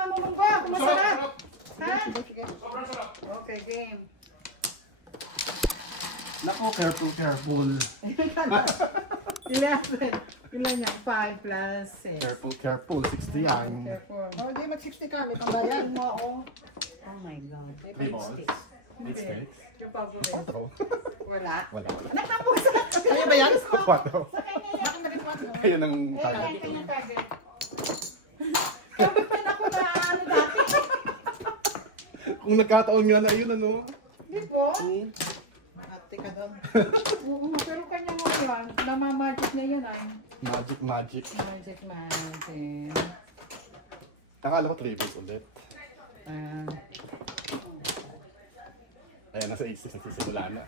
tikman mo mong ko. Masarap. Ha? Okay, game. Naku, careful, careful. 11. Ilan yan? 5 plus 6. Careful, careful. 60 yan. Careful. Oh, di mag-60 ka. May pambayan mo, oh. Oh my God. Three balls. Hindi. Yung favorite. Quatro. Wala. Wala. Nagtapos sa Kaya ba yan? Quatro. Sa kanya yan. Bakit naging 4? Ayun ang Eh, target. kanya target. Kapag ka na ko na ano dati. Kung nagkataon nga na yun, ano? Di po? Ate ka doon. Oo, pero kanya mo yan. Namamagic na yan ay. Magic, magic. Magic, magic. Akala ko 3 balls ulit. Ah. Ayan, nasa 86 nagsisimula na.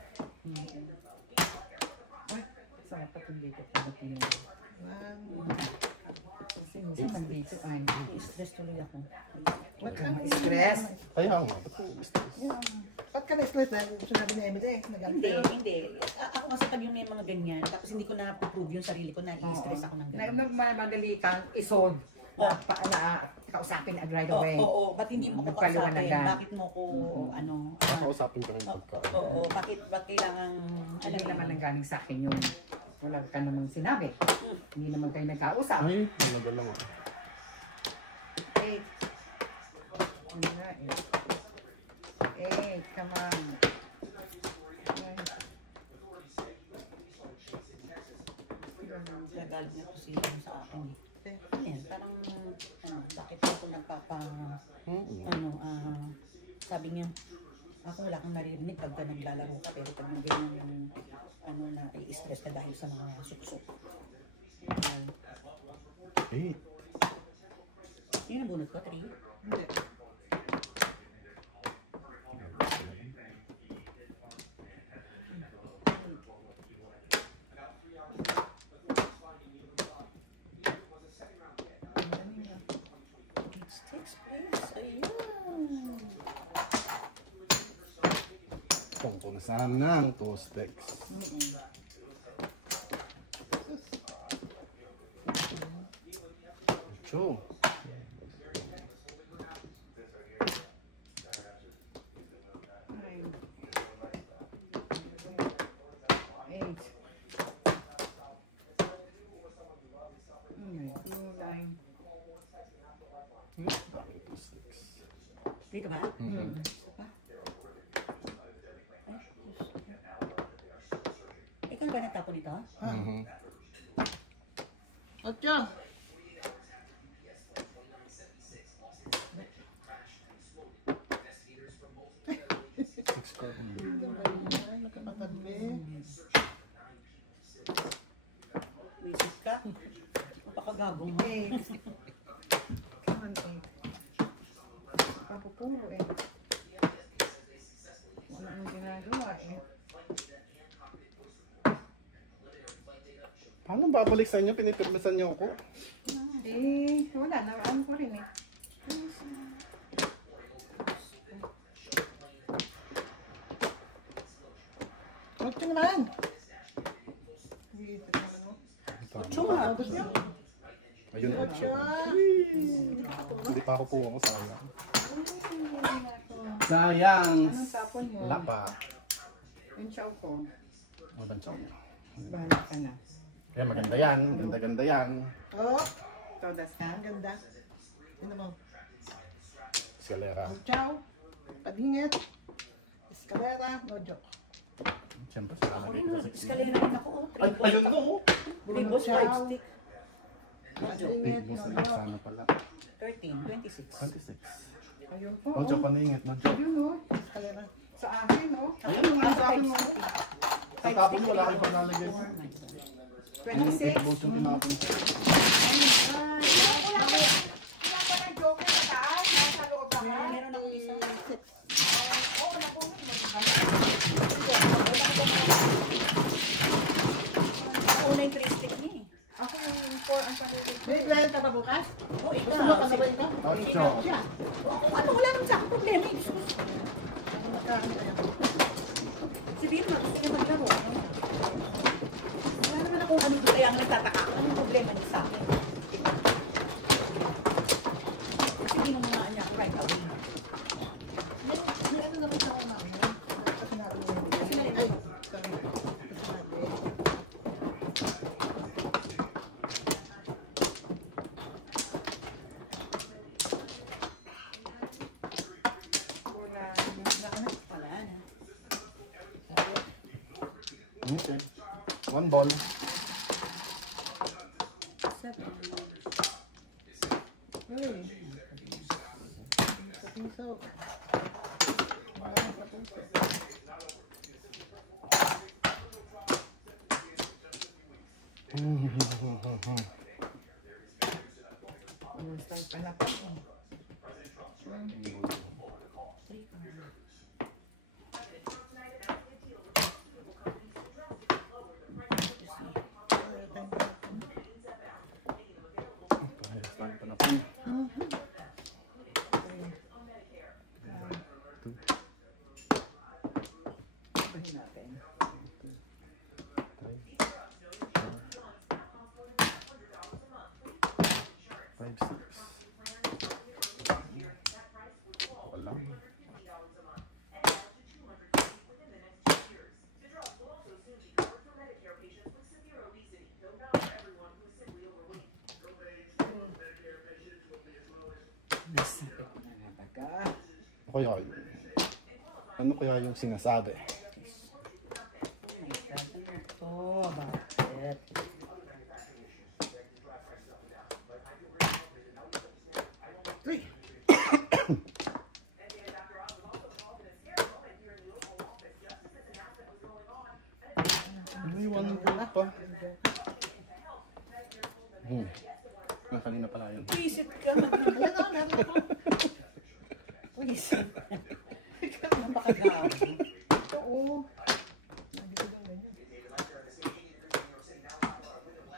Ay, sarap pa itong dito. Kasi minsan nandito ay. Stress tuloy ako. Huwag kang ma-stress. Kaya nga, ba't po stress? Ba't ka na-stress na? Sinabi ni Emily, nagalit Hindi, ka. hindi. Ako kasi pag yung may mga ganyan, tapos hindi ko na-prove yung sarili ko na i-stress ako ng ganyan. Madali kang isolve. Kausapin right away. Oo, ba't hindi mo ko kausapin? Paliwanagan. Bakit mo ko, ano, Nakausapin ko rin pagka. oo, bakit kailangan, Hindi naman ang galing sa akin yun. Wala ka namang sinabi. Hindi naman kayo nagkausap. Ay, nalagal lang ako. 8. Ano na, 8. 8, come on. nagalit niya po sila sa akin eh. Ayan, parang, bakit ako nagpapa, sabi niya, ako wala kang naririnig pagka naglalaro ka, pero pag ganyan yung, na i-stress ka dahil sa mga suksok. 8. Yun ang bunot ko, 3. Hindi. Tungkol na sana ang 2 sticks. Ocho. Dito ba? Ikaw ba natapon ito? At yan. Wisis ka? Napakagagong. Come on, 8. Papupuro eh. Wala nang ginagawa eh. Paano babalik sa inyo? Pinipirmisan niyo ako? Eh, wala na. Ano ko rin eh. At yan naman. Ocho nga. Ayun, 8. Hindi pa ako po ako sayang. Sayang! Anong tapon mo? Wala pa. Yung chow ko. Walang chow. Bahala ka na. Kaya maganda yan. Ganda-ganda yan. Oh, Todas ka? ang ganda. Tingnan mo. Escalera. Chow, padingit, escalera, no joke. Siyempre, sila Ako nagay rin, ko sa eskalera na rin ako. Ay, ayun ko! Ribos, 5 stick. Padingit, Big no boss na joke. sana pala. 13, 26. 26. Ayun po. No joke, paningit. No joke. Ayun o. Escalera. Sa akin o. Ayun yung nga sa akin mo. Ang tapon mo, wala kayo pa nalagay. Yung 26. big boss yung tinapon. Meron ako isa. Una yung 3 stick niya eh. Ako yung 4 ang panilig. May plan ka ba bukas? Oh, Gusto mo ka na ba ikaw. ikaw? Ocho. Siya. Ano, wala naman sa akin problema eh. Magkano kaya? Sabihin mo, gusto niya maglaro. Wala naman ako ano kaya ang nagtataka. Anong problema niya sa akin? Kasi hindi mo mga Okay. 1 ball. 7. Uy. Sa piso. Sa piso. Start pa na po. 3 card. Start pa na po. Sabihin natin. 5, 6. Wala. Nasabi ko na nga baga. Ano kaya yung sinasabi? My God, ano to? Bakit? Three. May 1 ball pa. Kanina pala yun. Isip ka. Ayan na, meron ako. Isip. Napakagawa. Oo. Lagi ko lang ganyan.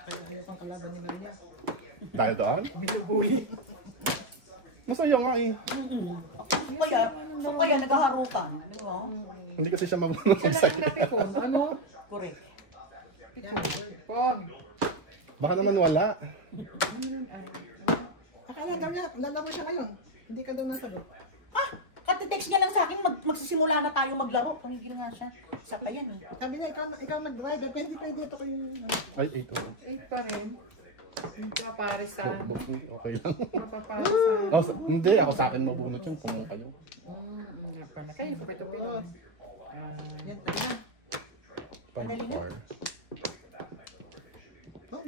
Kaya ayaw kang kalaban ni Nanya. Dahil doon? Binubuli. Masaya nga eh. Kaya naghaharutan. Di ba? Hindi kasi siya mabunong Siya sa lang ang napikon. Ano? Correct. Pong. Baka naman wala. Akala daw niya, lalaro siya ngayon. Hindi ka daw nasagot. Kati-text niya lang sa akin, magsisimula na tayo maglaro. Tumigil nga siya. Isa pa yan eh. Sabi niya, ikaw nag-drive. Pwede ito ko yung... Ay, ito. 8 pa rin. Papares sa... Okay lang. Papapares sa... Hindi, ako sa akin mabunot yun. Kung kayo. Nga pala. Kayo, kapito-pito. Yan, tayo na. 5, 4. Oh,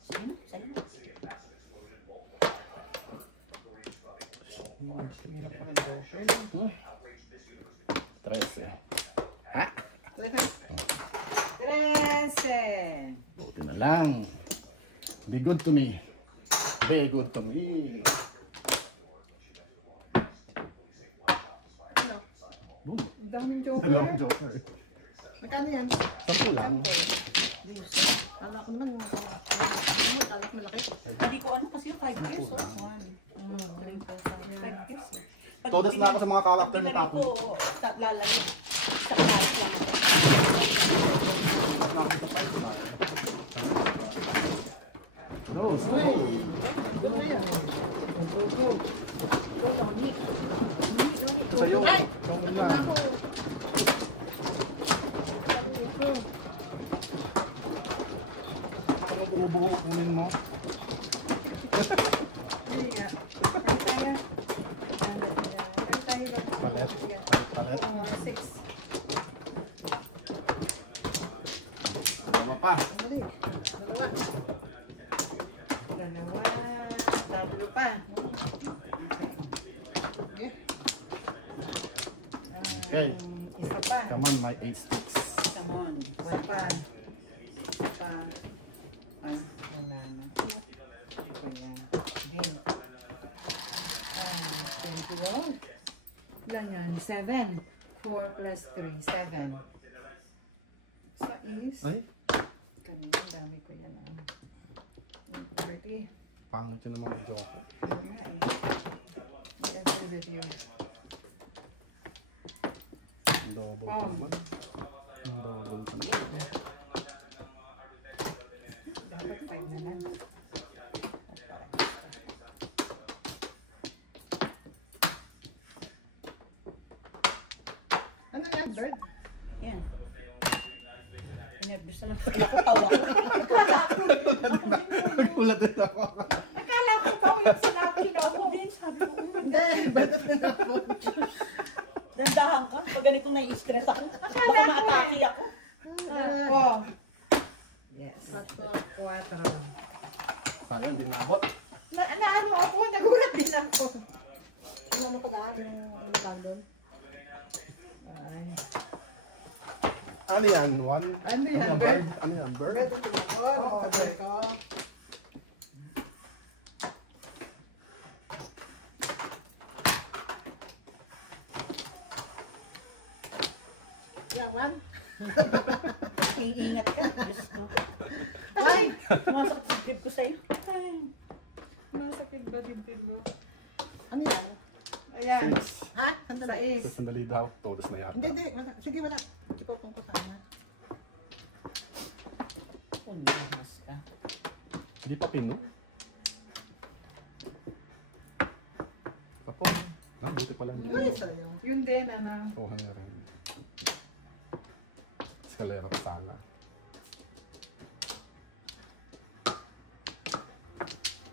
Sino? Sa'yo? Hirap pa ng dope. 13. Ha? tayo na. 13! Buti na lang. Be good to me. Be good to me. Ano? Boom. Ang daming joker. Dalawang joker. Magkano yan? 10 lang. Diyos. Kala ko naman, kala ko malaki. Hindi ko ano kasi yung 5 years. 1, 5 years. Todas na ako sa mga character ni Papo. Oo, lalayo. Sa kahit lang. Rose. Doon na yan. Sa'yo. Ay! Ikaw lang. Ako. Ano buo-buo kunin mo? Hindi nga. Ano tayo? Ano tayo ba? Palet. Palet. 6. Dalawa pa. Dali. Dalawa. Dalawa. Tatlo pa. Okay. Okay. Isa pa. Come on, my 8 sticks. Come on. Isa pa. Isa pa. Ay, wala na. Ayan. Game. 21. Ilan yan? 7. 4 plus 3. 7. Sa is. Ay, Kanina, ang dami ko yan. 30. pangit yun naman yung joker. Yun nga eh. I agree with you. Ang double pa naman. Ang double pa naman. Dapat 5 na lang. Ano yan, bird? Yan. Inervous na lang. Ako tawa. Nagulat din ako. Akala ko pa ko yung sinabi Ako din, sabi ko. Hindi, bird na ako. Nandahan ka. Pag ganitong nai-stress ako. Baka ma-atake ako. Oh. Yes. 4. Sana hindi nabot. Ano ako? Nagulat din ako. Ano ko daan yung ano lang doon? Ay. Ano yan? One? Ano yan, bird? bird? Ano yan? Bird? Oh, okay. Yaman? Iingat ka. Diyos ko. Ay! Sumasakit sa trip ko sa'yo. Masakit ba dibdib mo? Ano yan? Ayan. Ha? Sandali. Sais. Sandali daw. Todos na yata. Hindi. Wala. Sige, wala. Ipapong ko sana. Undas ka. Hindi pa pino? Apo. Buti pala Ay, niya. sa'yo. Yun din, ano. Oo, nga rin. Eskalera pa sana.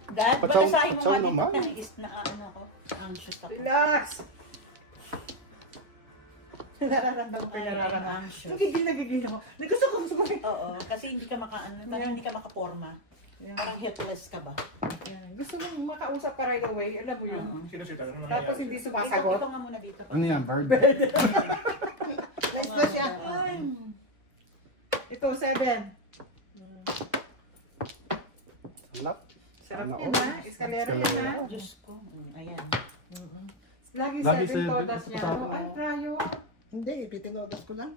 Dad, Ba't babasahin mo saw nga naman? dito na ano ako. Anxious ako. Relax. Nararamdaman ko yung nararamdaman. Anxious. Nagigil ako. Gusto ko. Oo, kasi hindi ka parang hindi ka makaporma. Parang helpless ka ba? Yan. Gusto mong makausap ka right away. Alam mo yun. Oo. Tapos hindi Ito sumasagot. nga muna dito. Ano yan? Bird? Nice na siya. Ay. Ito, 7. Lap? Sarap Ano, yan, ha? Eskalera yan, ha? Diyos ko. Ayan. Lagi Lagi 7 seven. todas niya. Tapos- Ay, prayo. Hindi, ipitilogas ko lang.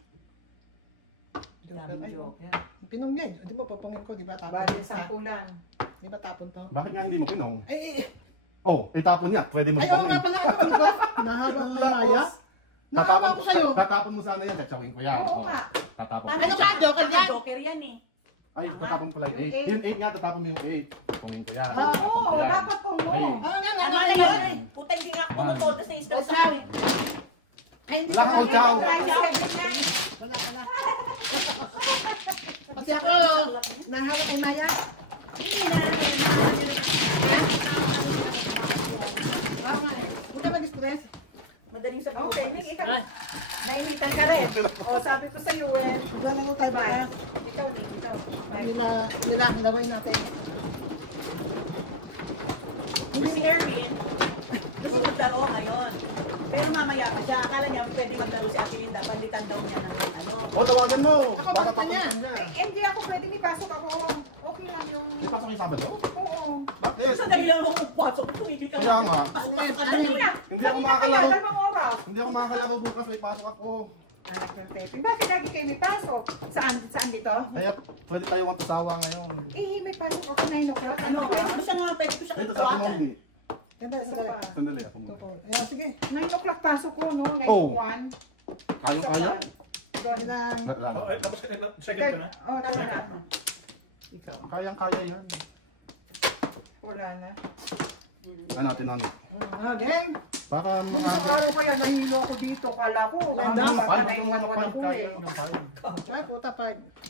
Daming Ay, joke. Pinong niya. Di ba papungin ko? Di ba tapon? Bali, 10 lang. Di ba tapon to? Bakit nga hindi mo pinong? Ay, Oh, itapon niya. Pwede mo ay, oo nga pala. Ano ba? Nahaba ang maya. Nahaba ko sa'yo. Tatapon mo sana yan. Tatawin ko yan. Oo nga. Tatapon. Ano ka, joker yan? Joker yan eh. Ay, tatapon pala yung Yung 8. Yung 8 nga, tatapon mo yung 8. Tungin ko yan. Ah, Tatapon ko Oo, yan. dapat kung mo. Ay. Ano nga, Ano ano na nga yun? Puta, hindi nga ako tumutodas na stress Osaw. ako eh. Ay, hindi Wala ko kang chow. Wala. Kasi ako, nahawak kay Maya. Oo nga eh. Huwag ka mag-stress. Madaling sabihin. Okay, Nick, ikaw. Nainitan ka rin. O, sabi ko sa'yo, eh. Huwag lang ako tayo ba? Ikaw, Nick, ikaw. Nila, gawin natin. Hindi si Erwin. Gusto maglaro ngayon. Pero mamaya pa siya. Akala niya pwede maglaro si Ate Linda. Panditan daw niya ng ano. O, tawagan mo. Ako, Baka bakit niya? niya. Eh, hindi ako pwedeng ipasok ako. Okay lang yung... Ipasok yung Sabado? Oo. Bakit? Sa dahil lang ako pasok. Tumigil ka Kaya na. nga. Ano na? Hindi ako Kanina makakalaro. kaya, dalawang oras. Hindi ako makakalaro bukas. May pasok ako. Anak ng Pepe. Bakit lagi kayo may pasok? Saan dito? Kaya pwede tayo magkasawa ngayon. Eh, may pasok ako 9 o'clock. Ano, pwede ko siya nga, pwede ko siya Ito sa kagawatan. Tumonggi. Ganda, Isa sandali. pa. Sandali ako muna. Ito po. Ayan, sige. 9 o'clock pasok ko, no? Like Oh. 1. Kaya? Kailang, Tapos second ko na. Oh, tama na. Ikaw. Kayang-kaya yan. Wala na. Ano natin ano? gang. Baka Nung mga... isang araw kaya nahilo ako dito. Kala ko, Ganda. ano, baka Ano naiwan ako kaya? eh. Anong 5? Ay, puta pa.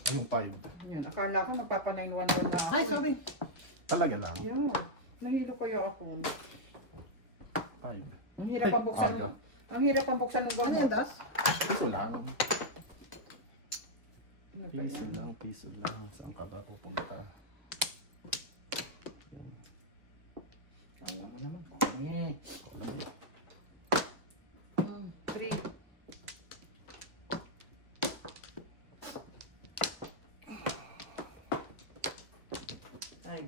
Anong 5? Yun, akala ko magpapa-911 na ako. Ay, sorry. Talaga lang. Yun. Nahilo kaya ako. 5. Ang hirap ang buksan. Aga. Ang hirap ang buksan ng Ano gamot. yan, Das? Piso lang. Ano ba Piso yan? lang, piso lang. Saan ka ba pupunta? Yan. Alam mo naman. Eh, 3. Ay,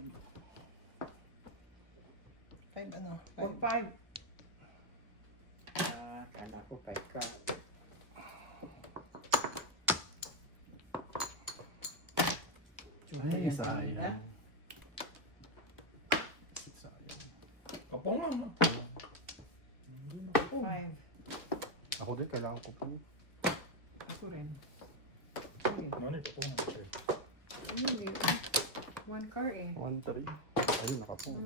5 ano? 5. Kala ko 5 ka. Ay, sayang. Sayang. Kapong lang. 5. Ako din, kailangan ko po. Ako rin. Sige. Ano ito? Ayun eh. 1 car eh. 1-3. Ayun, nakapong.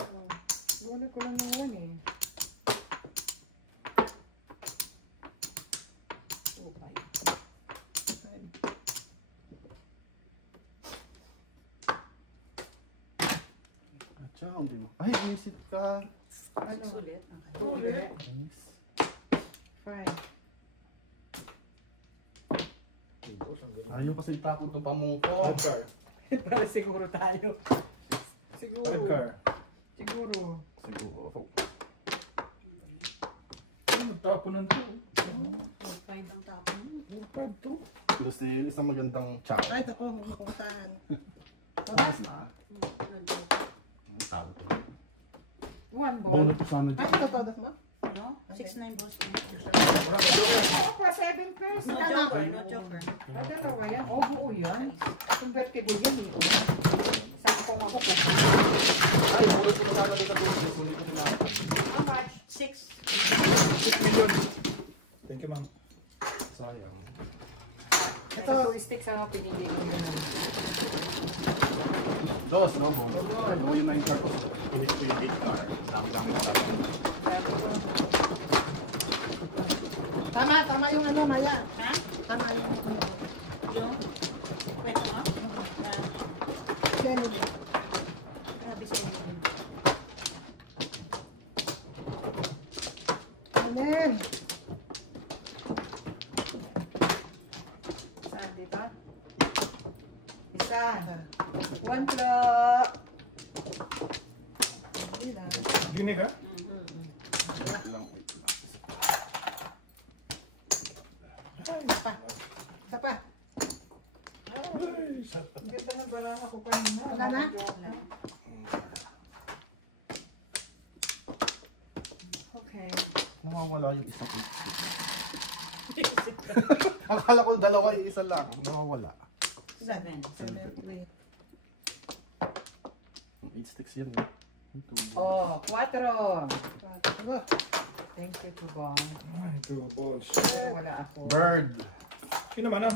Wala ko lang ng 1 eh. 2, 5. At saka, hindi mo. Ay, visit ka. Ano? sulit. Ulit. Nice. 5. balls. Ang ganda. Ayaw kasi itapon ng pamungko. Red car. Para siguro tayo. Siguro. Red car. Siguro. Siguro. Ano nagtapon ng to? 5 ang tapon. 5 to. Kasi isang magandang chow. Ay, ako, kung saan. Todas. Tawag. One ball. Bonus pa sana Ay, dyan. ito todas mo? No? 6-9 balls. Ako pa, 7 pairs. No joker, no joker. Dalawa yan. O, buo yan. Convertible yan eh. Sampung ako po. Ay, bonus pa sana dito sa bonus. Hindi ko nila. How much? 6. 6 million. Thank you, ma'am. Sayang. Ito, 2 sticks ang pinili ko yun. Dos, no? Bonus. Ito yung 9 card ko. Pinis ko yung 8 card. Dami-dami na tayo. Tama yung ano, Maya. Ha? Tama yung Yung? Kwento mo? Kennedy. Grabe sa inyo. Amen. Saan, di ba? Isa. One clock. Hindi lang. Ginig ha? Wait lang. Isa pa. Ay, sata. Ang ganda ng baraha ko kanina. Wala na? Okay. Nawawala yung isang 8. Akala ko dalawa yung isa lang. Nawawala. 7. 7-3. 8 sticks yan. Oh, 4. Ano? Thank you, Tubong. Ay, 2 balls. Wala ako. Bird. Sino man ah?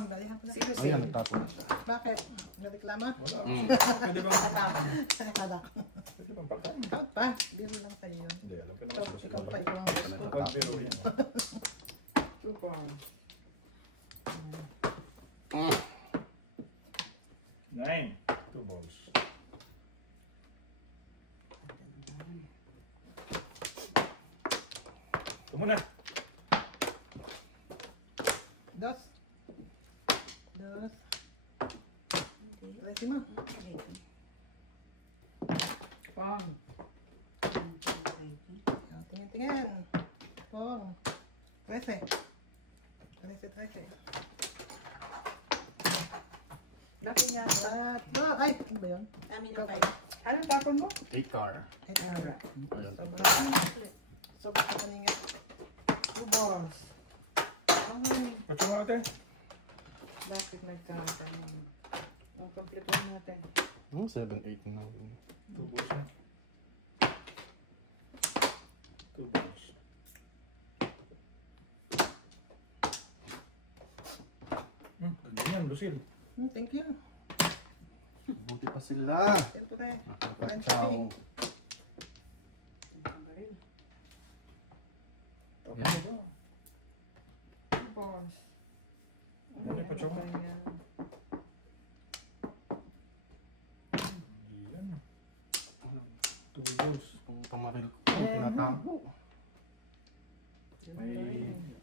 Sino Ayan, sino? nagtapon na siya. Bakit? Nareklama? Wala. Mm. Pwede bang Akala ko. Pwede bang pagkain? Ikaw pa. Biro lang sa'yo yun. Hindi, alam ko Ikaw, naman. ikaw pa yung gusto. Pag biro yan. Tubong. 9. 2 balls. Ito muna. Dos. Dos. Ready mo? Pong. Tingin-tingin. Pong. 13. 13. Laki niya. Tatlo. Ay, ano ba yun? Amin na 5. Anong tapon mo? 8 car. Alright. Ayan. Sobrang kaninga. 2 balls. Ay, Patso mo natin. bakit nagkakaroon? Ang kompleto natin. 7-8 na. 2 balls na. 2 balls. Ganyan, Lucille. Thank you. Buti pa sila. Siyempre. Ciao. Two balls. Ano yung patso mo? Ganyan. Yan. 2 balls. Kung pamaril ko, tinatago.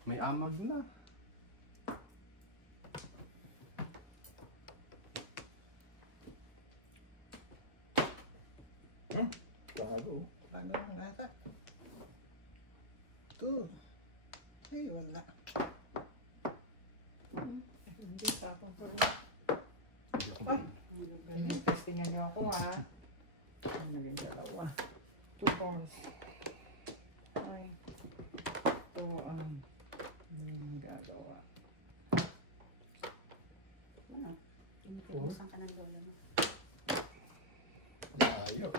May amag na. Bago. Paano ang nasa? 2. Ay, wala. Hindi tapon ko rin. Ay, testingan niyo ako ha. Ay, naging dalawa. 2 balls. Ay. Ito ang gagawa. Inutubusan ka ng lola mo. Layo.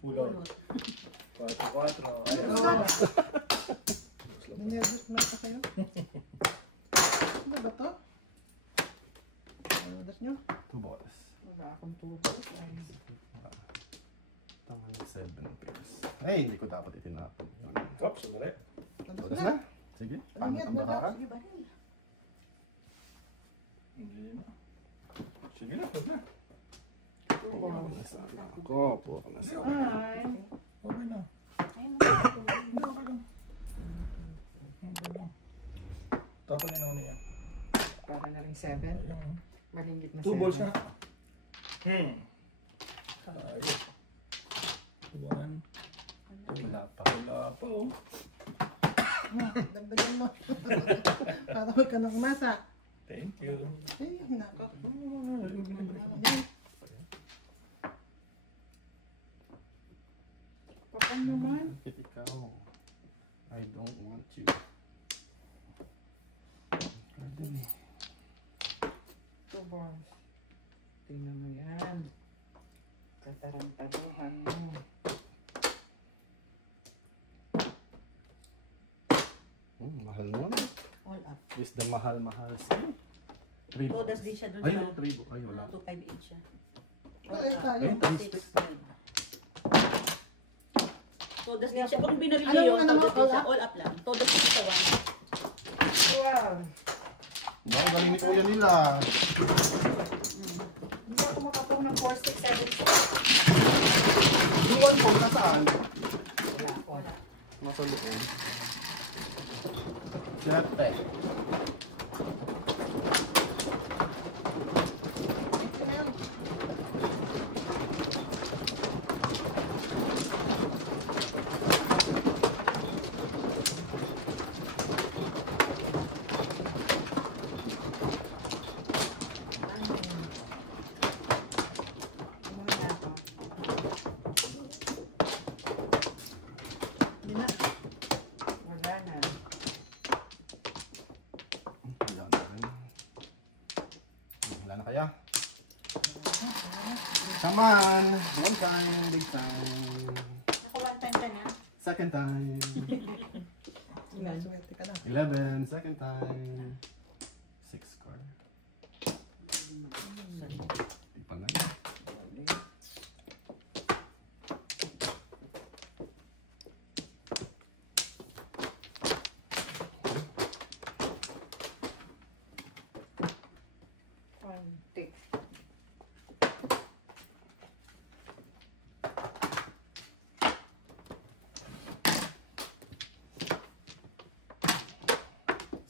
Pulot. 4-4. Ayan. Ninervous na pa kayo? Ano ba to? Ano das nyo? 2 balls. Wala akong 2 balls. Ay, Tama 7 pairs. Ay, hindi ko dapat itinapon. Oops, sandali. Ano Tulas na? na? Sige. Paano ang baka? Sige ba? Hindi na. Sige na, pwede na. 2 balls. Ako, po ako na sa Ay. Okay na. Ayun. Hindi, okay lang. Okay lang. Tapos na naman niya. Para na rin May 7. Malingit na 7. 2 balls na. Ayos. 1. Wala pa. Wala pa oh. Dagdagan mo. Para huwag ka nang umasa. Thank you. Eh, nako. Papan naman. Ikaw. I don't want you. Pwede eh. 2 balls. Tingnan mo yan. Katarantaduhan mo. Mahal mo na. All up. Is the mahal-mahal sa'yo. 3 Todas din siya dun Ay, sa... no, 3 Ay, wala. 2.5 each siya. Ay, tayo. Ay, 6. Todas din siya. Kung binaril Ano niyo yung yun, ano mo? todas din siya. All up? All up lang. Todas din siya Wow. Baka galing ni kuya nila. Hindi ako makapong ng 4, 6, 7. Iwan ko, nasaan? Wala. Nasa loob. Siyete. Wala na. Wala na rin. Wala na kaya? Come on! One time, big time. Ako one time ka na. Second time. Swerte ka na. 11, second time. 6 card. Di pa na yun. Konti.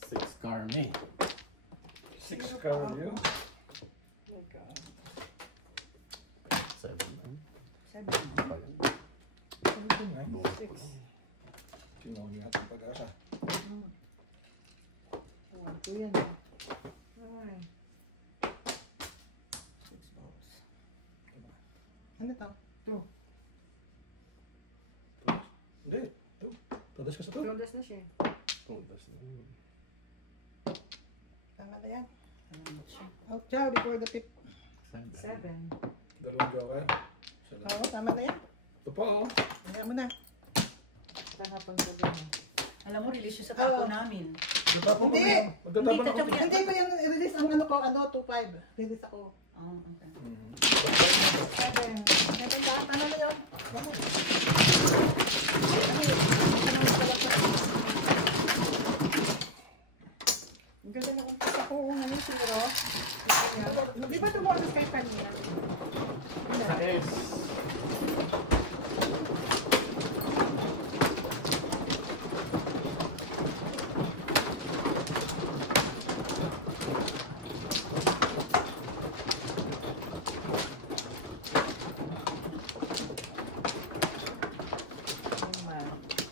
Six Carme. 6 cardio. Oh God. 7. 7. Ito nga. 6. Tinawag natin pag-asa. 1, 2 yan. Ay. 6 balls. Ano ito? Hindi. Ito. Todas ka sa 2. Todas na siya. Tama na yan. Salamat siya. Out siya before the tip. 7. Dalawang joker. Oo, tama na yan. Ito pa oh. Kaya mo na. Saka pang gabi mo. Alam mo, release yun sa tapo Oo. namin. Magtatapon Hindi. kami. Magtatapon Hindi, ako. tatapon Hindi mo yan i-release ang ano ko, 2.5. Release ako. Oh, okay. 7. 7 lahat. Ano na yun? Ang galing akong pasa ko. Ano siguro? Di ba tumulong kay kanina? Sa S.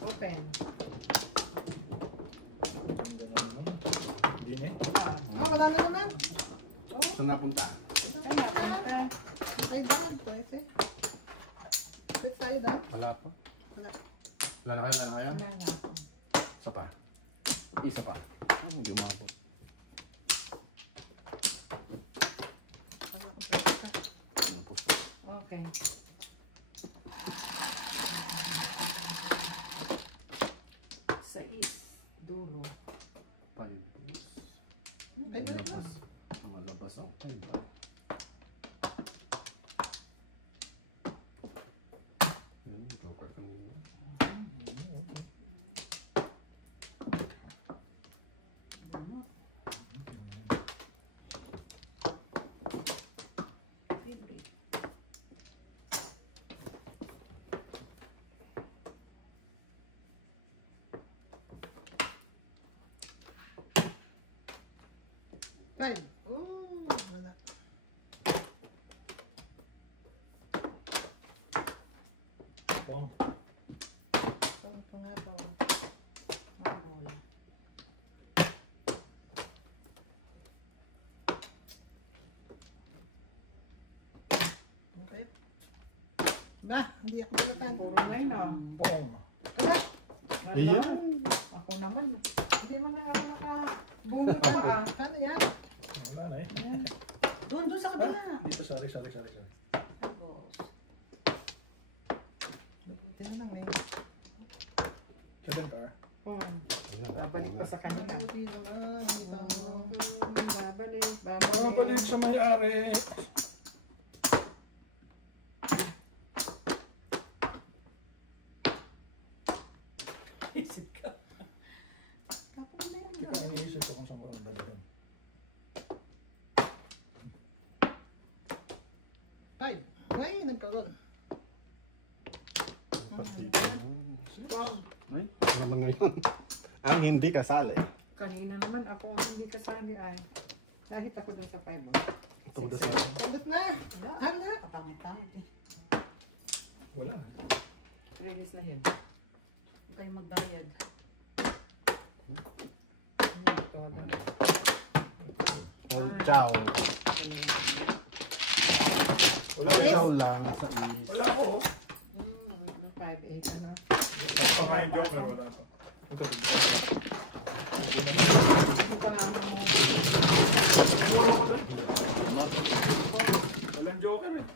Open. Hindi na eh. Ah, wala na naman. Saan napunta? Kaya punta. Ay, dahil po. Ese. Quit tayo daw. Wala pa. Wala. Wala na kaya, wala na kaya? Wala na ako. Isa pa. Isa pa. Hindi umabot. Wala akong pwede. Ano po? Okay. Sais. Duro. 5. Ay, balik mo. Malabas ako. 5. Yan, joker kanina. Favorite. Five. Ito nga pa. Okay. Ba, hindi ako balatan. Puro 9 ah. Boom. Ala, Iyan. Ako naman. Hindi mo na ako nakabungot pa ah. ano yan? Wala na eh. Doon sa kabila. Dito, sorry. Tapos, Buti na lang eh. 7 car. Babalik pa sa kanila. Buti naman. Hindi ba mo? Babalik. Babalik sa may-ari. isip ka. Kapag na yan. Kaya iniisip ko kung saan ko ang dalhin. 5. Ay, nagkaroon. Ano naman ngayon? Ang hindi kasali. Kanina naman ako ang hindi kasali ay. Dahil ako dun sa 5. Ito mo sa Pagod na. Hala. Kapangit-pangit eh. Wala na. Release na yun. Huwag kayong magbayad. Todo. Oh, ciao. Wala Ciao lang sa is. Wala ako. 5-8 ano. Pakain joker, wala pa. Ito. Hindi pa nga mo. Walang joker eh.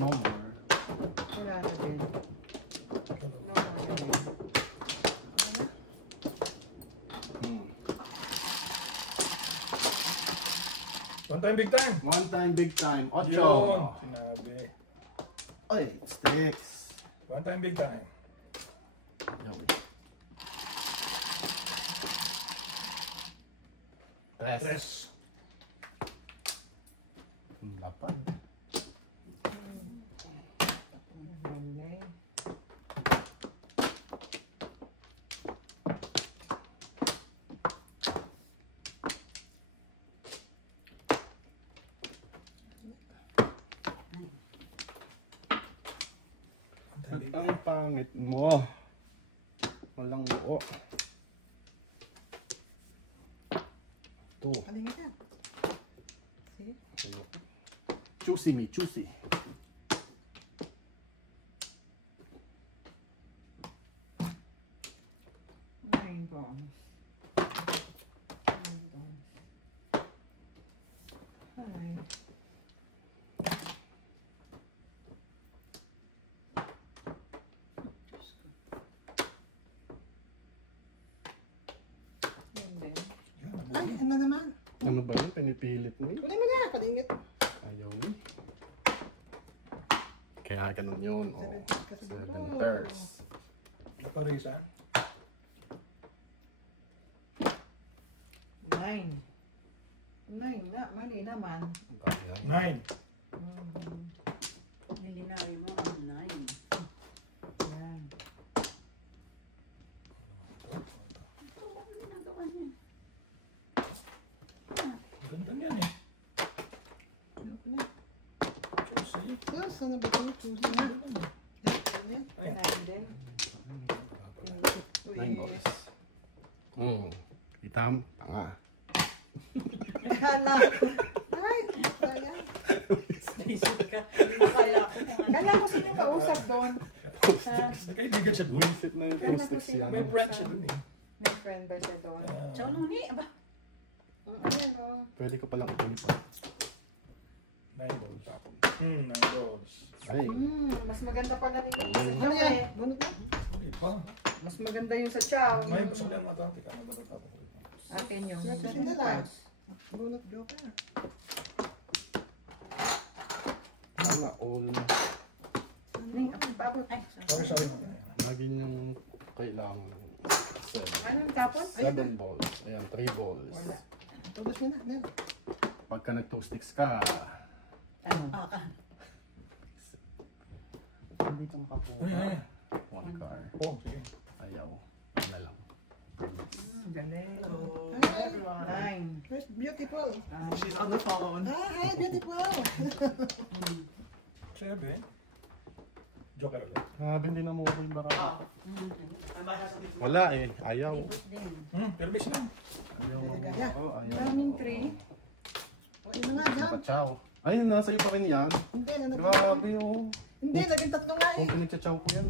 No more. Wala na din. One time, big time. One time, big time. Yun. Ocho. Sinabi. Ay, sticks. One time, big time. Tres. Tres. Lapan. Monday. Ang pangit mo. Walang buo. Ito. Halingin yan. See? Choosy me, choosy. Nine bones. Nine bones. Hi. Yun din. Ay, ano naman? Ano ba yun? Pinipilit mo yun? Kunin mo na. Palingit. Ayaw eh. Kaya ganun yun. Oh. 7 7 pairs. Parisa. 9. 9 na. Mali naman. Ayan. 9. Nilinawin mo ang 9. Yan. Ito, ano ginagawa niya? Ganda niyan eh. Juicy. Yes, ano ba ito? Choose na. Yan. Ayan. 9 din. 9 balls. Kita mo? Tanga. Kala. Ay, sayang. Isip ka. Akala ko kung ano. Kala ko sino kausap doon. Nagkaibigan siya doon. Wisit na yung two sticks yan. May brand siya doon eh. May friend ba siya doon? Chow Luni, aba. Ayan o. Pwede ko palang ipalipan. 9 balls. 9 balls. Ay, Mas maganda pala nito. Ano yan? Bunot na? Ulit pa. Mas maganda yung sa chow. May gusto ko lang mata. Tika na ba ito? Akin yung Sige na. Bunot joker. tanga all. Ning, abot. Ay, Sorry. Lagi yung kailangan 7. Anong tapos? 7 balls. Ayan, 3 balls. Todas mo na. Nen. Pagka nag 2 sticks ka, Ano? hindi ka makakuha. Ay. 1 car. Oh, sige. Ayaw. Ano na lang. Galing. Hi. 9. Where's beautiful? She's on the phone. Hi, beautiful. 7. Joker ulit. Grabe, hindi na mo ako yung baka. Wala eh. Ayaw. Pero base lang. Ayaw mo Gaya. ako. Ayaw. Daming 3. O, yun na nga dyan. Pachaw. Ay, nasa iyo pa rin yan. Hindi, Grabe oh. Hindi, naging tatlo nga eh. Kung pinagchachaw ko yan.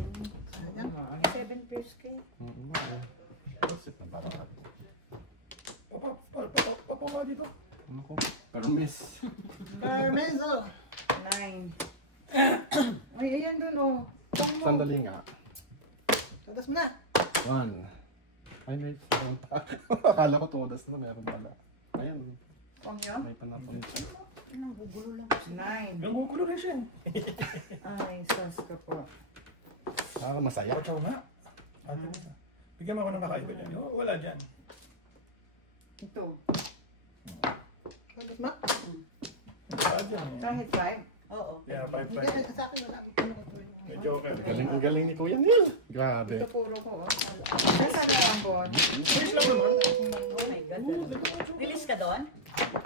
Sayang. 7 pairs kayo. Isip na parang ako. Papa nga dito. Ano ko? Pero miss. Carmenzo. 9. Ay, ayan dun oh. Pang mo. Sandali nga. Todas mo na. 1. Ay, may phone pa. Akala ko todas na meron pala. Ayan. Pang yun? May panapon siya. 9. Yung gugulo rin siya. Ay, sas ka po. Masaya. Pachaw nga. Ate mo na. Bigyan mo ako ng kakaiba dyan. Oh, wala dyan. Ito. Todas mo? Wala dyan. Kahit 5. Oo. Yeah, 5-5. Hindi, sa akin wala. May joker. Ang galing ni Kuya Neil. Grabe. Ito puro ko oh. Nasaan ka ang bon? Base lang naman. Oh my God. Release ka doon?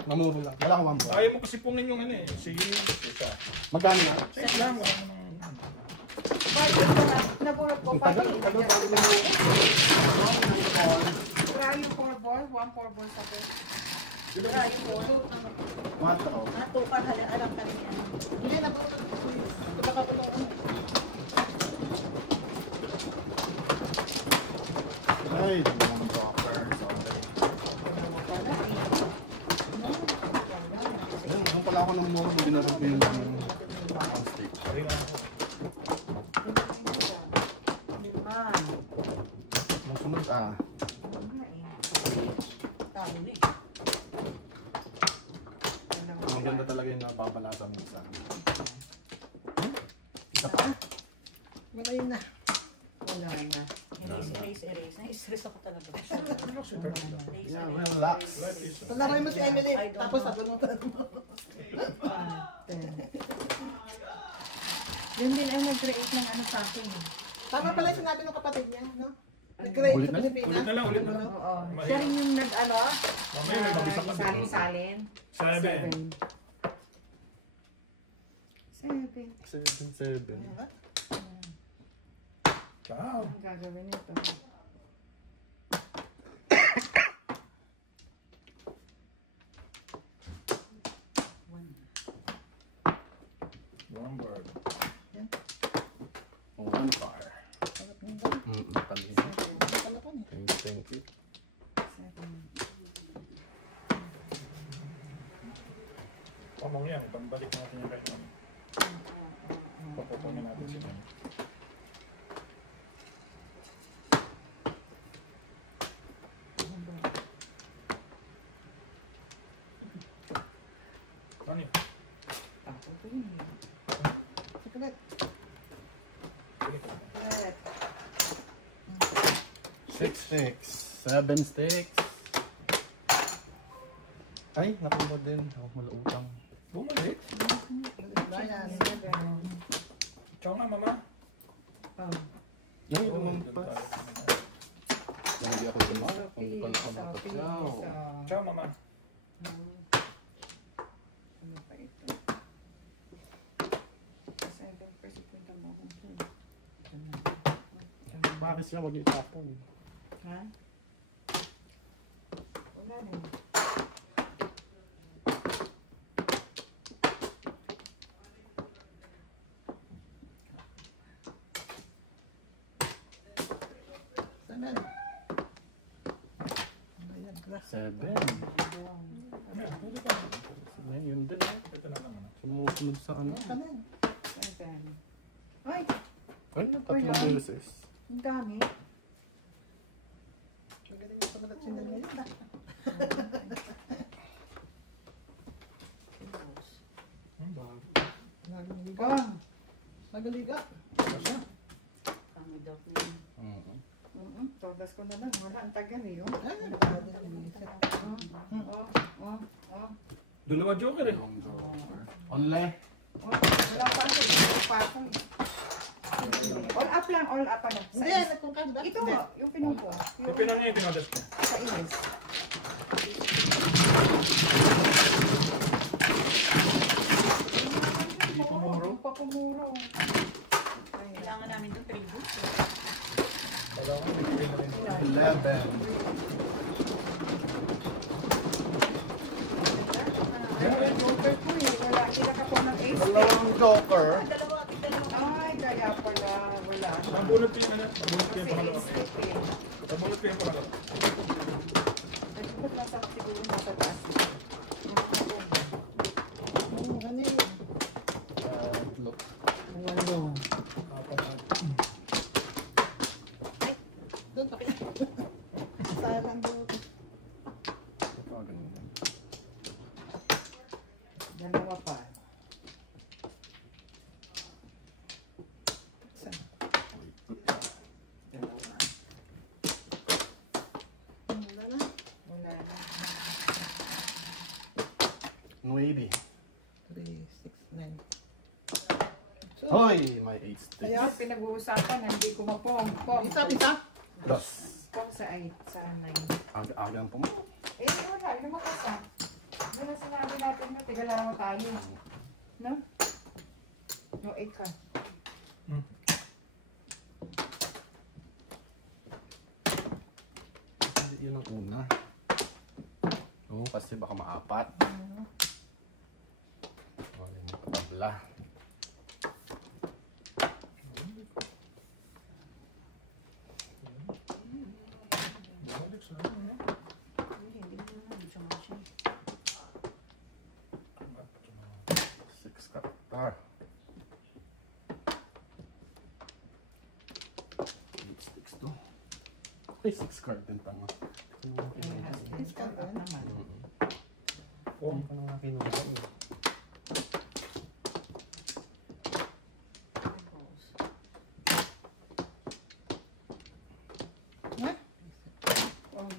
Mamuro lang. Wala akong mambo. Ayaw mo kasi pungin yung ano eh. Sige, isa. Magkano na? Sige lang. Wala namang... Nabulot ko Ang pa. tagal. Tagal bago na Try yung 4 balls. 1 4 balls ako. Try yung phone. 4. Natukar, alam ka rin yan. Hindi, napulot. Ito baka pulot. Ay, dalawang joker. Sorry. Ayan, ang pala ako ng muro. Binarap ko yung stick. Sorry nga. Masunod Tao na eh. Ang ganda talaga yung napabalasa mo sa isa pa. Wala yun na. Wala na. Erase. Na-stress ako talaga. Yeah, relax. Palaroy mo si Emily. I don't Tapos know. sabunutan mo. 10. Yun din ang nag-create ng ano sa akin. Tama pala yung sinabi ng kapatid niya, no? Nag-create Ulit sa na? Pilipinas. Ulit na lang, ulit na lang. Oo. Siya rin yung nag-ano? Mamaya may mabisa ka. Salin-salin. 7. 7. 7. Ciao. Ang gagawin nito? One bird. One bar. Palina. Thank you. 7. Pamong yan. Pambalik natin yung kanya. Papupunin natin sila. Ano yun? Ako po yun. Chocolate. Six sticks. 7 sticks. Ay, napunod din. Ako malautang. Bumalik. Bayan. 7. Ciao nga, mama. Oh. Ay, lumampas. Hindi ako tumakot. Hindi pala ako nakapatyaw. Ciao, mama. Ano pa ito? 7 per sekunta mo akong phone. Bakit siya wag itapon? Ha? Wala na. Saman. Ayan, glass. 7. Ay, yun din. Ito na naman. Sumusunod sa ano. Kanan. 7. Ay! Ay, tatlong beses. Ang dami. Magaling yung pagkalat siya ng ngayon. Ang bag. Nagaliga. Bang! Nagaliga. Ang without name. Todas ko na lang. Wala ang tagal eh. Oh. Ah, nakakalimutan. Dalawa joker eh. Only. Wala pa rin. Pa ako. All up lang. All up ano. Hindi, nagkungka, di ba? Ito mo. Yung pinupo. Yung pinang niya, pinadas niya. Sa inis. Pumuro? Papumuro. Kailangan namin itong tribo. Wala ko, may pin na rin. 11. Yung joker ko eh. Wala. Kila ka po ng ace. Dalawang joker. Dalawa, dalawa. Ay, kaya pala. Wala. Nabunot ko yung ano, nabunot ko Kasi yung pangalawa. ace slip eh. Nabunot ko yung pangalawa. Nagpapit lang sa siguro nasa taas. Ano yun? Look. Walo. Doon, paki. Sayang doon. Oh, ganun. Dalawa pa. Saan? Dalawa. Wala na. Wala na. 9. 3, 6, 9. Hoy, may 8 sticks. Kaya, Pinag-uusapan, hindi ko mapong. Pong. isa. Dos. Pong sa 8, sa 9. Aga-agang po mo. Eh, wala. Lumakas ah. Doon na sinabi natin na tigala mo tayo. No? No, 8 ka. Yun ang una. Oo, kasi baka maapat. Wala yung katabla. Hindi mo naman. Medyo machine. 6 karakter. 8 sticks to. Ay, 6 card din tama. Discount naman. Oh, Ano nga kinuha? Oh.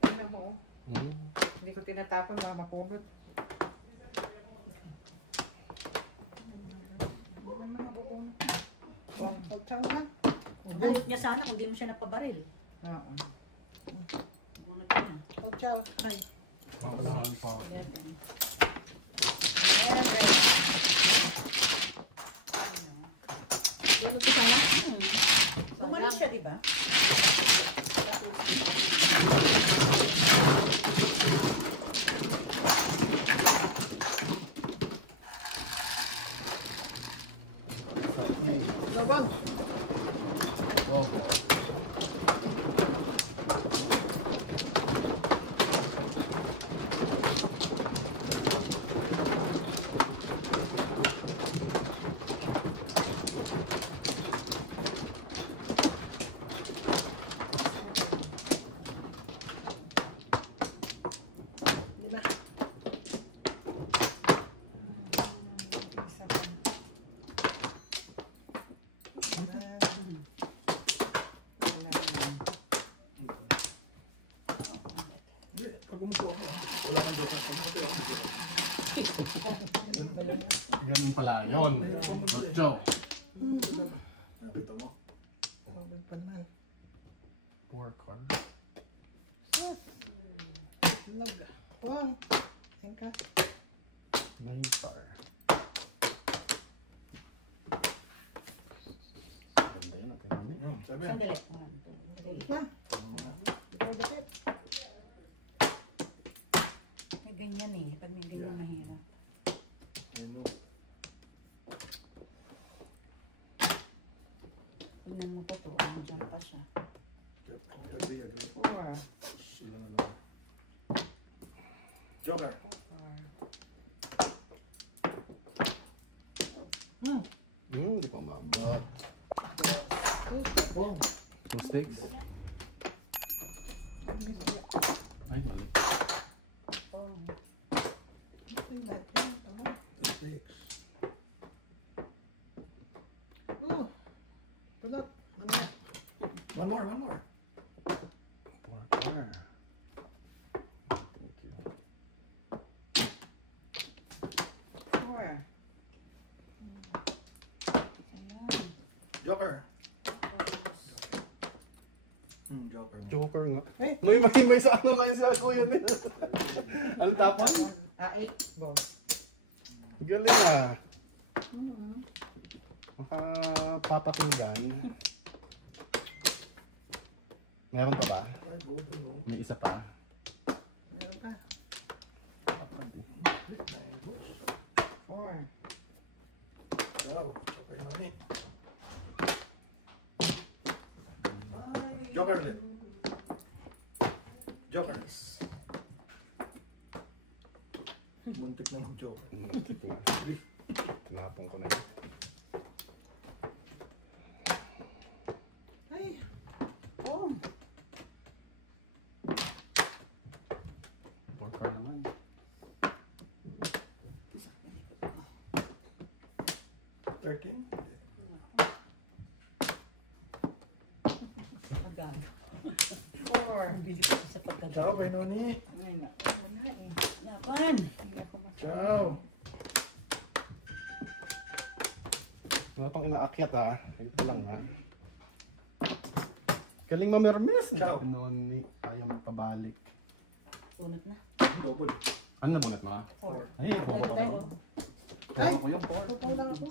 Tingnan mo. Oh. Hmm. Hindi ko tinatapon, baka mapulot. Hindi naman mapupulot. Oh. Pagtsang na. Bunot niya sana kung di mo siya napabaril. Oo. Bunot niya. Pagtsang. Ay. Makalaan pa. 11. Ano ko sana? Bumalik siya, di ba? Labang. Wow. Lima. Isa pa. Wala pa. hindi. Pag umupo ako, wala kang joker. Pag umupo ako, Ganun pala yun. Ocho. nakita mo. Tawag pa naman. 4 card. Lag. Wang. Tingka. 9 star. Ganda yun. Ang kanya. Sabi yan. Sandali. 1, 2, 3. Na. Ikaw bakit? May ganyan eh. Pag may ganyan mahirap. Ano? Tignan mo po to. Andiyan pa siya. Four. Sila na lang. Joker. Hindi pa mabat. Wow. 2 sticks. Ay, mali. Oh. Ito yung lahat yan. Tama. Oh. Tulad. Ano? One more, one more. Four. Thank you. 4. Joker. Joker. Joker nga. Eh. May sa ano kayo sa kuya din. Ano tapon? 8 balls. Galing ah. Makapapakinggan. Meron pa ba? May isa pa. Meron pa. 4. Wow. Joker naman eh. Joker ulit. Joker. Muntik na ng Joker. Tinapon ko na yun. Ay. Oh. 4 naman. Thirteen. Pagano. 4. Ang bilis ko sa pagkagano. Ciao, Benoni. Ay, na. Wala eh. Lapan. Ciao. Wala pang inaakyat ha. Ito lang ha. Galing mamermes. Ciao. Noni, ayaw magpabalik. Sunod na. Double. Ano na bunot mo? 4. Ay, bobo pa Tayo. kayo. Ay! Bobo ko yung 4. Tupaw lang ako.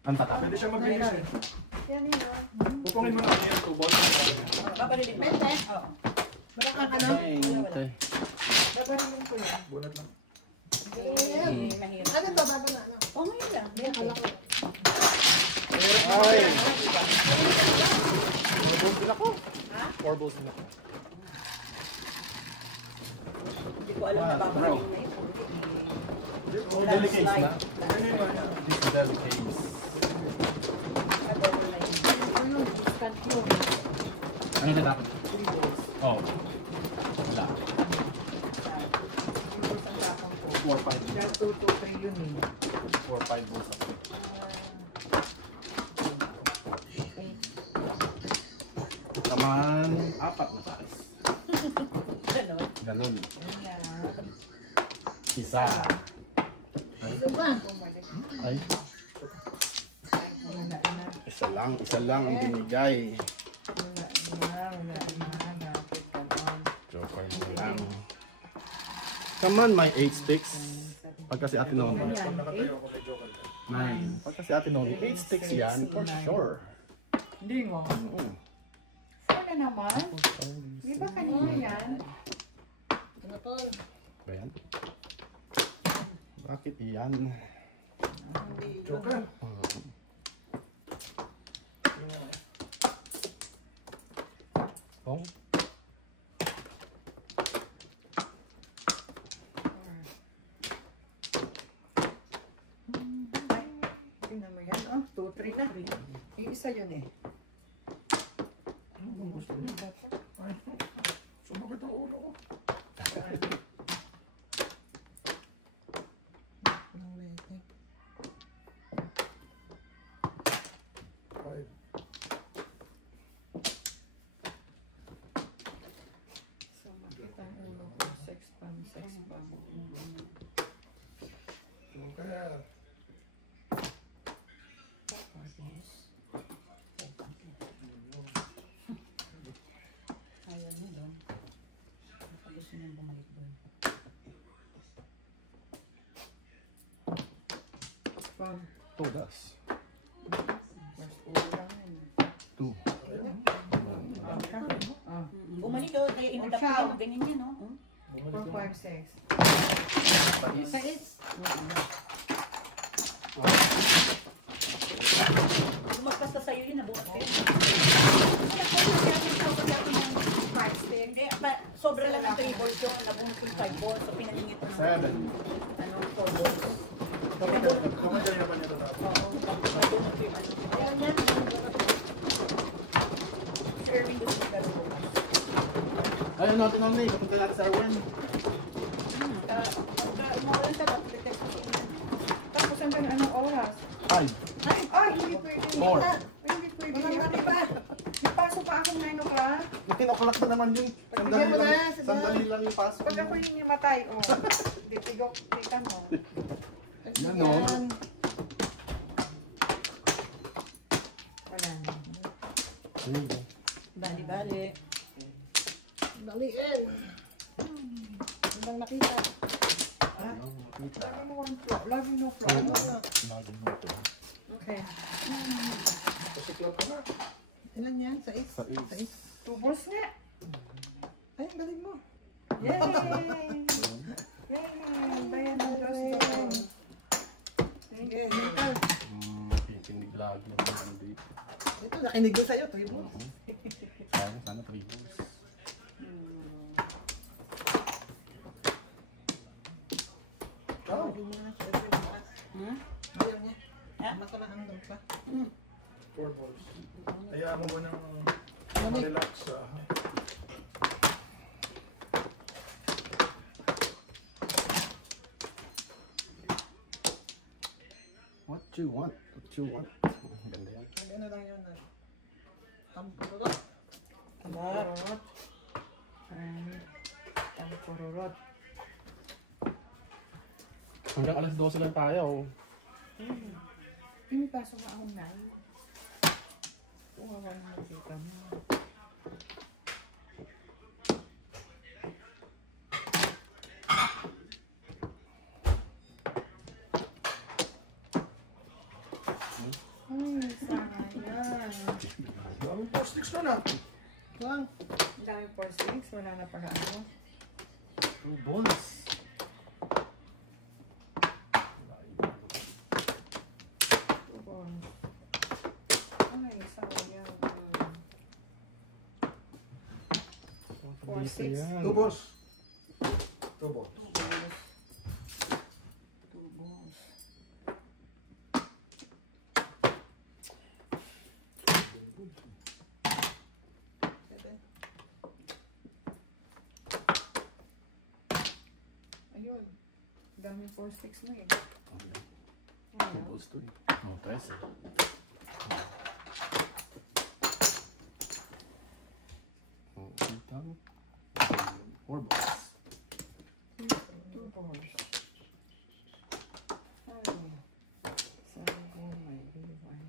Ang tatapon. Pwede siya mag-release eh. Yan yun. Pupungin mo na yung 2 balls. Babalitin mo. Pwede. Oo. Wala kang ano? Ate. Babarilin ko yan. Bunot lang. Hindi, mahirap. Ano to? Baba na. Oh, ngayon lang. Yan, kala ko. Ay! 4 balls din ako. 4 balls din ako. Hindi ko alam na babalitin na ito. Delicates na. Ano yun ba? This is delicates. Ano? Discount yun. Ano yung tatapon? 3 balls. Oh. Wala. 3 balls ang tapang ko. 4-5. Kaya 2 to 3 yun eh. 4-5 balls ako. Naman, 4 na tayo. Ganon. Ganun. Ayan. Isa. Ito ba? Ay, Wala na. isa lang ang binigay. Wala na. Napit ka naman. Joker na lang. Come on, my 8 sticks. Pagka si Ate Noni. Ayan, Pag nakatayo 8. ako kay Joker. 9. Pagka si Ate Noni, 8 sticks yan, for sure. Hindi mo. Oo. Sana naman. Di ba kanina yan? Ba yan? Bakit iyan? Joker. Oh. Tingnan mo yan, oh. 2, 3 na. Yung isa yun eh. Ano gusto niyo? Ay, sumakit ang ulo ko. Five. Sumakit ang ulo ko. 6 pang, 6 pang. Joker. Ayaw niyo doon. Gusto niyo bumalik doon. Pang. Todas. Mas ulo lang yun. 2. Ah. Bumalik doon. Kaya inadap Ciao. ko. Ganyan yan, no? 4, 5, 6. Pais. Lumagpas na sa'yo yun. Nabuhat kayo. Hindi, sobra lang ng 3 balls yun. Nabunot yung 5 balls. So, pinalingit mo ng 7. 4 balls. Kamadyan naman nito na. Oo, nabunot yung ano. Si Erwin gusto yung laro bukas. Ayun natin Noni, kapunta natin sa Arwen. Umuulan siya, text mo siya. Tapos hanggang anong oras? 5. Ay, hindi pwede. 4. Hindi pwede. Walang mali ba? Napasok pa ako akin, oklak na naman yun. Bigyan mo na, sige. Sandali lang yung pasok. Pag ako yung namatay, oh. Titigok, tika mo. Yan, no? Wala na. Bali-bali. Daliin. Hanggang nakita. Lagi mo one floor. Lagi no floor. Okay. Pasiklan ko na. Ilan yan? Sais? Sais. Tubos nga. Ay, ang galing mo. Yay! Yay! Bayan ng Diyos doon. Sige, Nicole. Kikinig lagi ng hindi. Ito, nakinig ko sa'yo. Tuyo mo. Sana tribos. Ayaw niya. Ayaw niya. Mata na hanggang pa. 4 balls. Kaya mo ba nang Lamig. relax What you want? What you want? Ganda yan. Ano lang yun? Tampurot. Tampororot. Tampororot. Hanggang alas 12 lang tayo. Pinipasok nga akong nai. Tuwawa na makita mo. Ay, sayang. Daming post-its na na. Lang. Ang dami postings, wala na pala ako. 2 balls. Tubos. Ay, sayang. 4, 6. Tubos. Tubos. Tubos. Ayun. Daming 4, 6 mo eh. 2 balls to eh. Oh, 13. Oh, 4 balls. Tubos. Ay. Sabi ko, may iwan.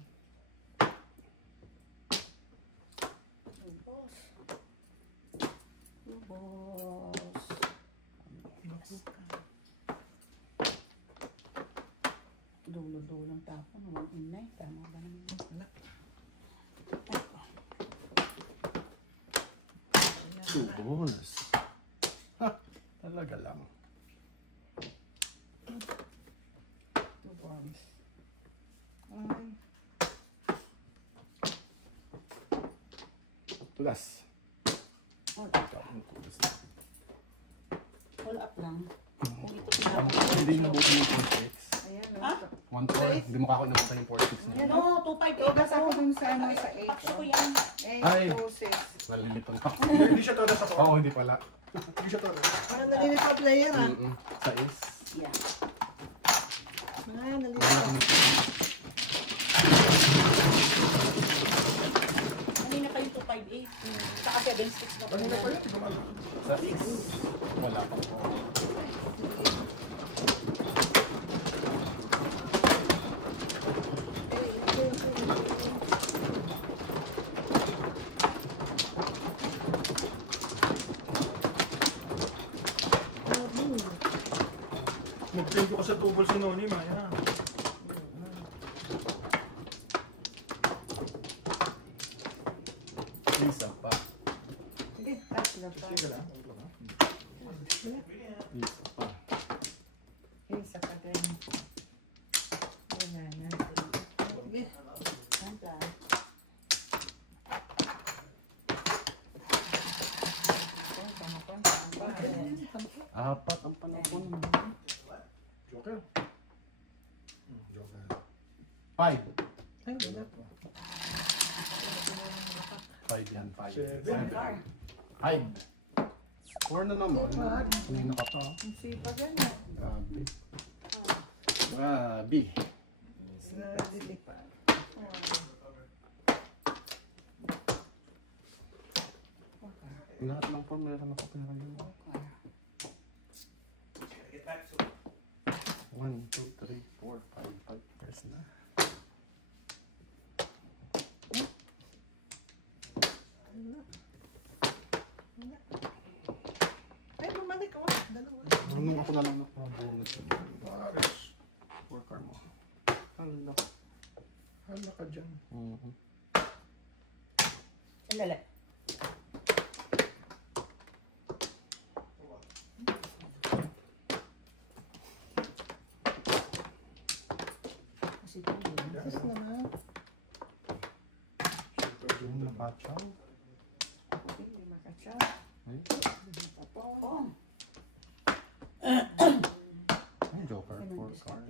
Tubos. Tubos. Dulo-dulong tapon. Walang inay. Tama ba naman? Wala. 2 balls. Ha! Talaga lang. Tubos. Ay. Plus. Hold up. Hold up lang. Kung ito Hindi nabuti yung 4-6. Ayan. Ha? 1-4. Hindi mo kako nabuti yung 4-6 na. No, 258 Tugas ako dun sa ano sa 8. Bakso ko yan. Ay. 8, 2, 6. Nalilito na. Hindi siya todo sa to. Oo, hindi pala. Hindi siya todo. Parang nalinis pa player ha. Sa is. Yeah. Nalinis pa. Kanina pa yung 258. Saka 76 na po. Kanina pa yun, hindi ko alam. Sa is. Wala pa po. Mag-thank you ko sa tubol si Noni, Maya. Isa pa. Hindi, tatlo pa. Sige lang. Isa pa. Isa ka din. Wala na. Sige. Santa. Oh, tama pa. Apat ang panapon. Joker. Joker. 5. Ay, wala. 5 yan. 5. Seven. 5. 4 na naman. Kanina ka pa. Ang sipag yan eh. Grabe. Grabe. Sinadili pa. Lahat ng form meron ako pera yun. 1, 2, 3, 4, 5 years na. Ay, bumalik ako. Dalawa. Marunong ako na lang nakabunod sa Paris. Worker mo. Hala. Hala ka dyan. Sandali. Kasi ito yun. Tapos naman. Yung nakachaw. Hindi makatsa. Ay, Oh. ay joker. 4 card.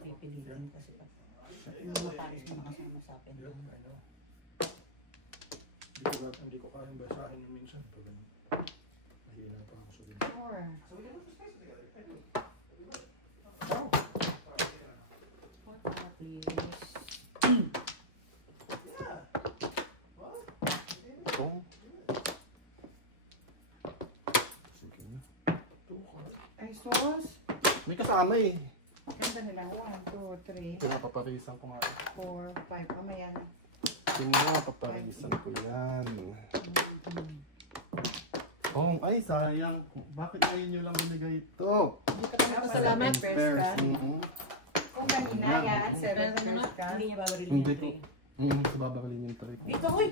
Pipiliin kasi pa. Yung mga pares mo nakasama sa akin. Hindi ko kayang basahin yung minsan. Pag mahina pa ako sa ganun. 4. Please. Ito. Sige na. Ay, sos. May kasama eh. Ganda nila. 1, 2, 3, Pinapaparisan ko nga. 4, 5. Mamaya na. Pinapaparisan ko yan. Oh, ay sayang. Bakit ngayon nyo lang binigay ito? Salamat. First ka. Mhm. Kung kanina yan, 7 first ka. Hindi niya babarilin Hindi yung ko. tray. Sa babakalin yung tray ko. Ito, uy!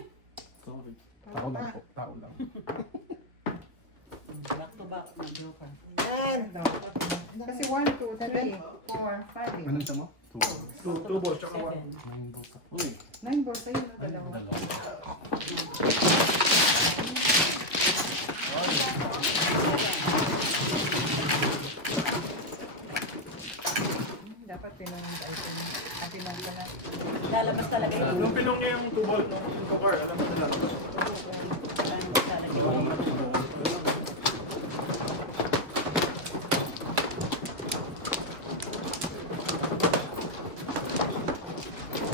Sorry. Tao lang po. Tao lang. Back to back na joker. Yan. Kasi 1, 2, 3, 4, 5. Anong tama? 2. 2 balls, tsaka 1. 7. 9 balls. Uy. 9 balls. Ayun na dalawa. Dapat pinong item. At pinong pala. Lalabas talaga yun. Nung pinong niya yung 2 ball, nung joker, alam mo nila. Lalabas talaga yun.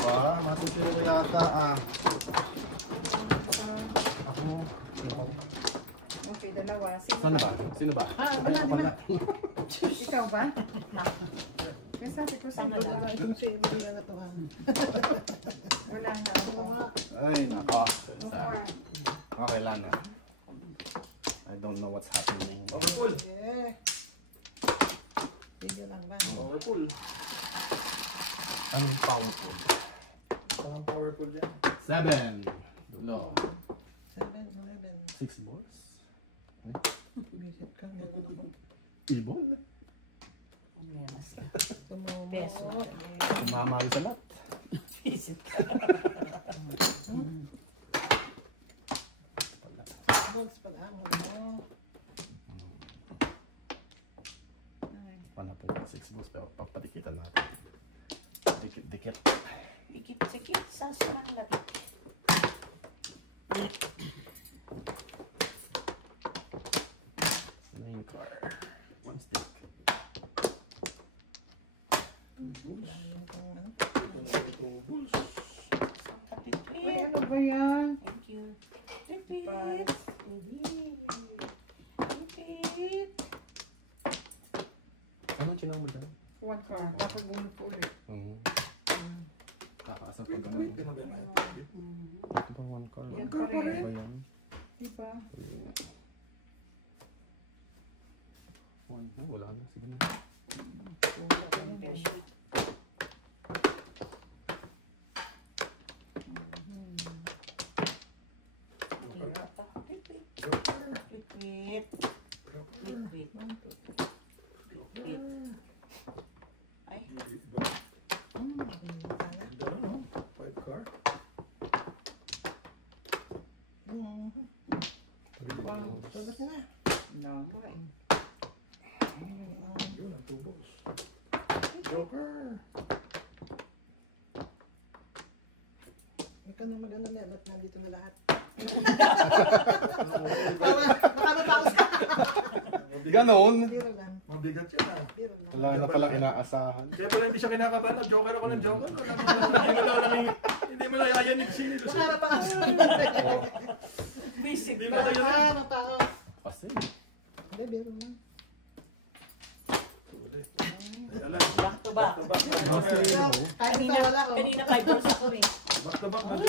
Wah, matutuyo yata ah. Ako. Okay, dalawa. Sino ba? Sino ba? Wala naman. Ikaw ba? Kasi sabi ko sa Tama lang. Wala itong si Emilia na to. wala na ako. Ay, nako. Four. Okay lang na. I don't know what's happening. Powerful. Yeah. Video lang ba? Powerful. Anong powerful? Parang powerful yan. 7. Dulo. 7, 11. 6 balls. Visit ka. Ibon. Umiyamas ka. Tumomo. Peso. Tumama rin sa lot. Visit ka. Balls pag amo. Wala po 6 balls pero papadikitan natin. Dikit-dikit. Ikip-sikip sa silang lapit. Main car. 1 stick. Ay, ano ba yan? Thank you. Repeat. Repeat. Ano chinang mo dyan? 1 car. Tapos bunod po ulit. Kakaasang pag ano. Ito ba 1 car? Yan car pa rin. Ba yan? Diba? 1. Wala na. Sige na. Repeat. Repeat. Repeat. Ay. 5 car. Sagot na. No. Yun ang 2 balls. Joker. Huwag ka na mag-alala. Ba't nandito na lahat? Ganon. Biro lang. Mabigat yan ah. Biro lang. Wala na palang inaasahan. Kaya pala hindi siya kinakabahan. Joker ako ng joker. Hindi mo lang yayanig sino. Baka na pa Visit Hindi ka. ba tayo na? Ng tao. Kasi. Hindi, biro na. Back to back. Back to back. Kahit ito Kanina, wala ko. kanina 5 balls ako eh. Back to back. Ay,